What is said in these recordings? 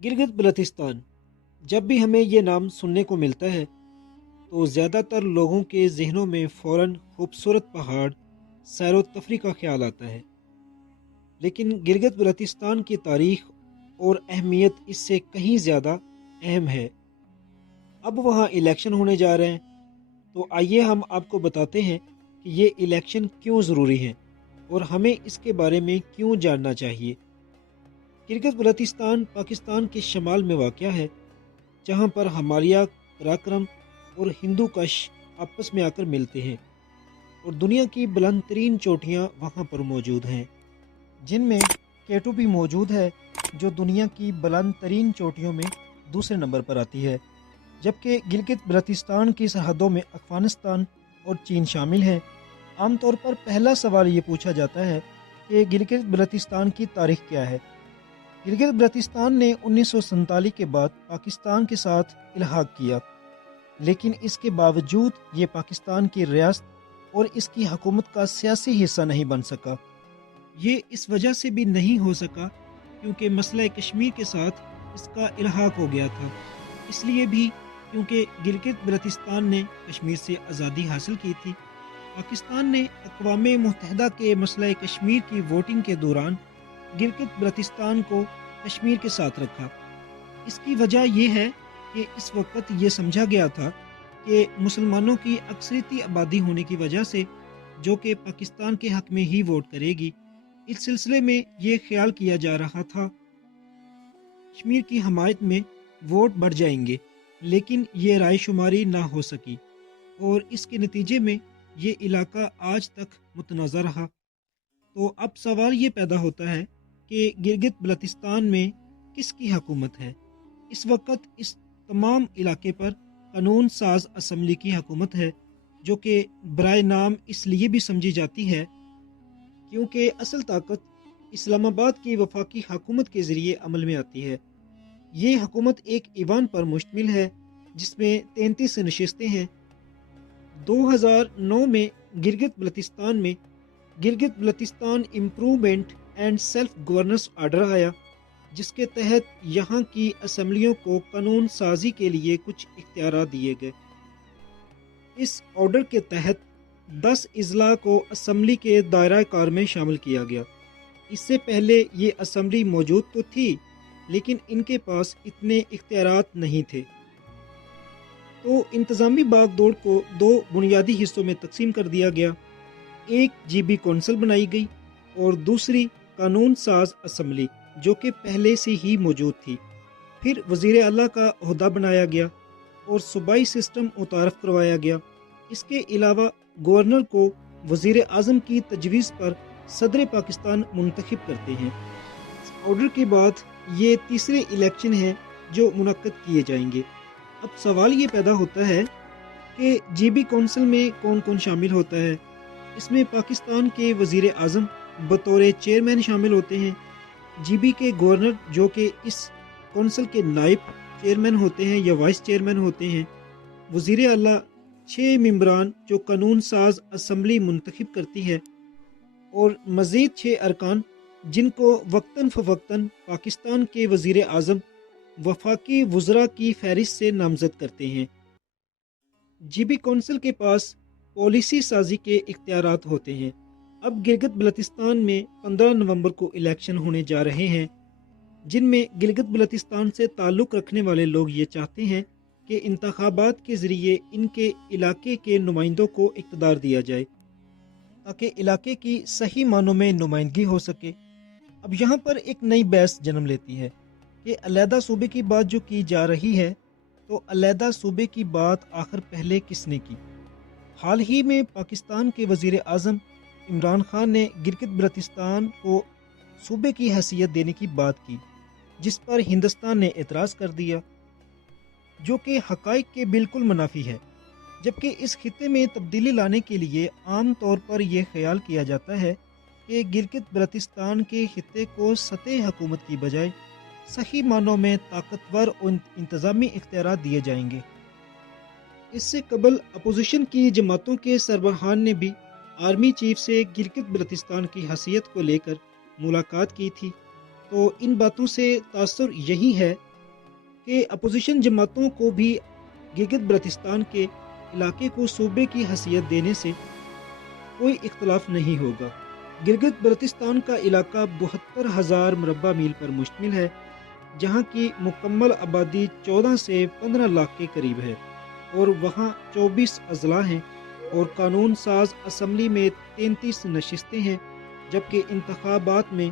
गिलगित बल्तिस्तान। जब भी हमें ये नाम सुनने को मिलता है तो ज़्यादातर लोगों के जहनों में फ़ौरन खूबसूरत पहाड़, सैर व तफरी का ख्याल आता है। लेकिन गिलगित बल्तिस्तान की तारीख और अहमियत इससे कहीं ज़्यादा अहम है। अब वहाँ इलेक्शन होने जा रहे हैं, तो आइए हम आपको बताते हैं कि ये इलेक्शन क्यों ज़रूरी हैं और हमें इसके बारे में क्यों जानना चाहिए। गिलगित बल्तिस्तान पाकिस्तान के शमाल में वाक़या है, जहाँ पर हमालिया, कराकरम और हिंदू कश आपस में आकर मिलते हैं और दुनिया की बुलंद तरीन चोटियाँ वहाँ पर मौजूद हैं, जिनमें केटू भी मौजूद है, जो दुनिया की बुलंद तरीन चोटियों में दूसरे नंबर पर आती है। जबकि गिलगित बल्तिस्तान की सरहदों में अफगानिस्तान और चीन शामिल हैं। आमतौर पर पहला सवाल ये पूछा जाता है कि गिलगित बल्तिस्तान की तारीख क्या है। गिलगित बल्तिस्तान ने 1947 के बाद पाकिस्तान के साथ इल्हाक किया, लेकिन इसके बावजूद ये पाकिस्तान की रियासत और इसकी हुकूमत का सियासी हिस्सा नहीं बन सका। ये इस वजह से भी नहीं हो सका क्योंकि मसला कश्मीर के साथ इसका इल्हाक हो गया था। इसलिए भी क्योंकि गिलगित बल्तिस्तान ने कश्मीर से आज़ादी हासिल की थी। पाकिस्तान ने अक़वाम मुत्तहिदा के मसला कश्मीर की वोटिंग के दौरान गिलगित बल्तिस्तान को कश्मीर के साथ रखा। इसकी वजह यह है कि इस वक्त ये समझा गया था कि मुसलमानों की अक्सरियती आबादी होने की वजह से, जो कि पाकिस्तान के हक में ही वोट करेगी, इस सिलसिले में ये ख्याल किया जा रहा था कश्मीर की हमायत में वोट बढ़ जाएंगे, लेकिन ये राय शुमारी ना हो सकी और इसके नतीजे में ये इलाका आज तक मुतनाज़ा रहा। तो अब सवाल ये पैदा होता है कि गिलगित बल्तिस्तान में किसकी हुकूमत है। इस वक्त इस तमाम इलाके पर कानून साज असम्बली की हुकूमत है, जो कि बराए नाम इसलिए भी समझी जाती है क्योंकि असल ताकत इस्लामाबाद की वफाकी हुकूमत के ज़रिए अमल में आती है। ये हुकूमत एक ईवान पर मुश्तमिल है, जिसमें 33 नशिस्तें हैं। 2009 में Gilgit Baltistan improvement and self governance order आया, जिसके तहत यहाँ की असम्बलियों को कानून साजी के लिए कुछ इख्तियार दिए गए। इस ऑर्डर के तहत 10 अजला को असम्बली के दायरा कार में शामिल किया गया। इससे पहले ये असम्बली मौजूद तो थी, लेकिन इनके पास इतने इख्तियारात नहीं थे। तो इंतज़ामी बागडोर को दो बुनियादी हिस्सों में तकसीम कर दिया गया। एक जीबी कौंसिल बनाई गई और दूसरी कानून साज असम्बली, जो कि पहले से ही मौजूद थी। फिर वज़ीर आला का ओहदा बनाया गया और सूबाई सिस्टम मुतारफ़ करवाया गया। इसके अलावा गवर्नर को वज़ीर आज़म की तजवीज़ पर सदर पाकिस्तान मुंतखब करते हैं। इस ऑर्डर के बाद ये तीसरे इलेक्शन हैं जो मुनक्कद किए जाएंगे। अब सवाल ये पैदा होता है कि जीबी कौंसिल में कौन कौन शामिल होता है। इसमें पाकिस्तान के वज़ीर आज़म बतौर चेयरमैन शामिल होते हैं। जीबी के गवर्नर, जो कि इस कौंसिल के नायब चेयरमैन होते हैं या वाइस चेयरमैन होते हैं। वज़ीर आला 6 मेंबरान जो कानून साज असम्बली मुंतखब करती है और मज़ीद 6 अरकान, जिनको वक्तन फ़वक्तन पाकिस्तान के वज़ीर आज़म वफाकी वज़रा की फहरिस्त से नामज़द करते हैं। जीबी कौंसिल के पास पॉलिसी साजी के इख्तियारात होते हैं। अब गिलगित बल्तिस्तान में 15 नवंबर को इलेक्शन होने जा रहे हैं, जिनमें गिलगित बल्तिस्तान से ताल्लुक़ रखने वाले लोग ये चाहते हैं कि इंतखाबात के ज़रिए इनके इलाके के नुमाइंदों को इक़्तिदार दिया जाए, ताकि इलाके की सही मानों में नुमाइंदगी हो सके। अब यहाँ पर एक नई बहस जन्म लेती है कि अलहदा सूबे की बात जो की जा रही है, तो अलहदा सूबे की बात आखिर पहले किसने की। हाल ही में पाकिस्तान के वज़ीर आज़म इमरान खान ने गिलगित बल्तिस्तान को सूबे की हैसियत देने की बात की, जिस पर हिंदुस्तान ने एतराज़ कर दिया, जो कि हक़ाइक़ के बिल्कुल मुनाफी है। जबकि इस खित्ते में तब्दीली लाने के लिए आम तौर पर यह ख्याल किया जाता है कि गिलगित बल्तिस्तान के खित्ते को सतह हुकूमत की बजाय सही मानों में ताकतवर और इंतज़ामी इख्तियार दिए जाएंगे। इससे कबल अपोजिशन की जमातों के सरबराहान ने भी आर्मी चीफ से गिलगित बल्तिस्तान की हैसियत को लेकर मुलाकात की थी। तो इन बातों से तासुर यही है کہ اپوزیشن جماعتوں کو بھی گلگت بلتستان کے علاقے کو صوبے کی حیثیت دینے سے کوئی اختلاف نہیں ہوگا۔ گلگت بلتستان کا علاقہ 72,000 مربع میل پر مشتمل ہے، جہاں کی مکمل آبادی 14 سے 15 لاکھ کے قریب ہے، اور وہاں 24 اضلاع ہیں اور قانون ساز اسمبلی میں 33 نشستیں ہیں، جبکہ انتخابات میں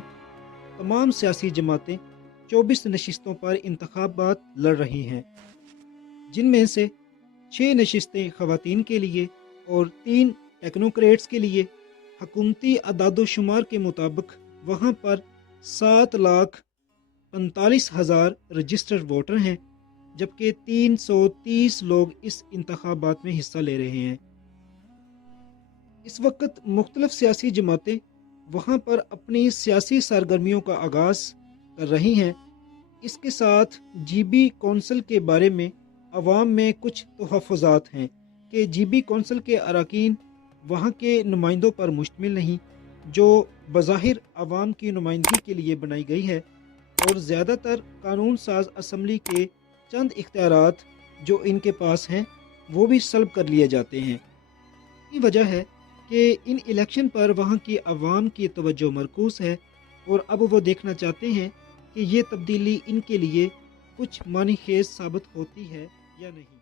تمام سیاسی جماعتیں 24 نشستوں پر انتخابات لڑ رہی ہیں، جن میں سے 6 نشستیں خواتین کے لیے اور 3 ٹیکنوکریٹس کے لیے۔ حکومتی اعداد و شمار کے مطابق وہاں پر 7,45,000 رجسٹرڈ ووٹر ہیں، جبکہ 330 لوگ اس انتخابات میں حصہ لے رہے ہیں۔ اس وقت مختلف سیاسی جماعتیں وہاں پر اپنی سیاسی سرگرمیوں کا آغاز کر رہی ہیں۔ اس کے ساتھ جی بی کونسل کے بارے میں عوام میں کچھ تحفظات ہیں کہ جی بی کونسل کے اراکین وہاں کے نمائندوں پر مشتمل نہیں، جو بظاہر عوام کی نمائندگی کے لیے بنائی گئی ہے، اور زیادہ تر قانون ساز اسمبلی کے چند اختیارات جو ان کے پاس ہیں وہ بھی سلب کر لیے جاتے ہیں۔ یہ وجہ ہے کہ ان الیکشن پر وہاں کی عوام کی توجہ مرکوز ہے، اور اب وہ دیکھنا چاہتے ہیں کہ یہ تبدیلی ان کے لیے کچھ معنی خیز ثابت ہوتی ہے یا نہیں۔